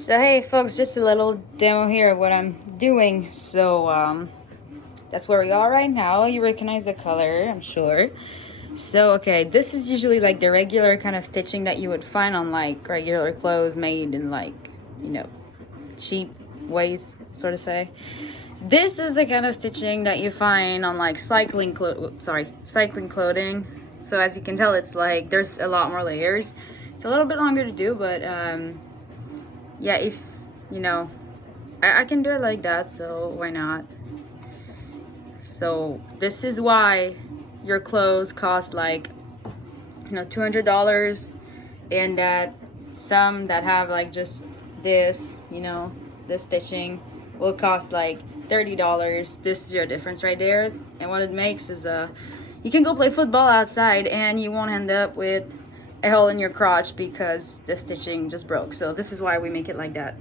So hey folks, just a little demo here of what I'm doing. That's where we are right now. You recognize the color, I'm sure. So okay, this is usually like the regular kind of stitching that you would find on like regular clothes made in like, you know, cheap ways, sort of say. This is the kind of stitching that you find on like cycling clothing. So as you can tell, it's like there's a lot more layers. It's a little bit longer to do, but yeah, if you know, I can do it like that, so why not? So this is why your clothes cost like, you know, $200, and that some that have like just this, you know, this stitching will cost like $30. This is your difference right there. And what it makes is you can go play football outside and you won't end up with a hole in your crotch because the stitching just broke. So this is why we make it like that.